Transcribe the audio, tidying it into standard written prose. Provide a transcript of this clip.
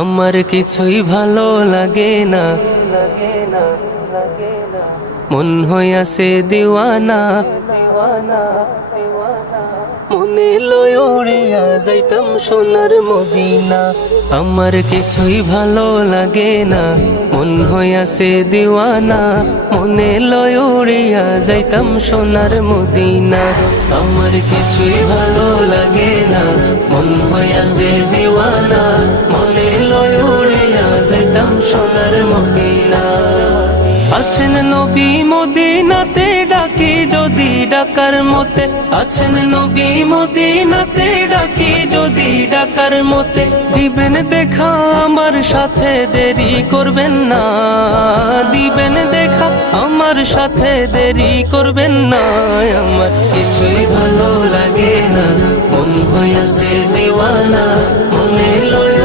আমার কিছুই ভালো লাগে না, মন হইয়াছে দিওয়ানা। মনে লয় উড়িয়া যাইতাম সোনার মদিনা। আমার কিছুই ভালো লাগে না, মন হইয়াছে দিওয়ানা। মনে লয় উড়িয়া যাইতাম সোনার মদিনা। আমার কিছুই ভালো লাগে না, মন হইয়াছে দিওয়ানা। মনে লয় উড়িয়া যাইতাম সোনার মদিনা। আছেন নবী মদিনাতে, ডাকি যদি ডাকার মতে। আছেন নবী মদিনাতে, ডাকি যদি ডাকার মতে। দিবেন দেখা আমার সাথে, দেরি করবেন না। দিবেন দেখা আমার সাথে, দেরি করবেন না। আমার কিছুই ভালো লাগে না, মন হইয়াছে দিওয়ানা। মনে লয়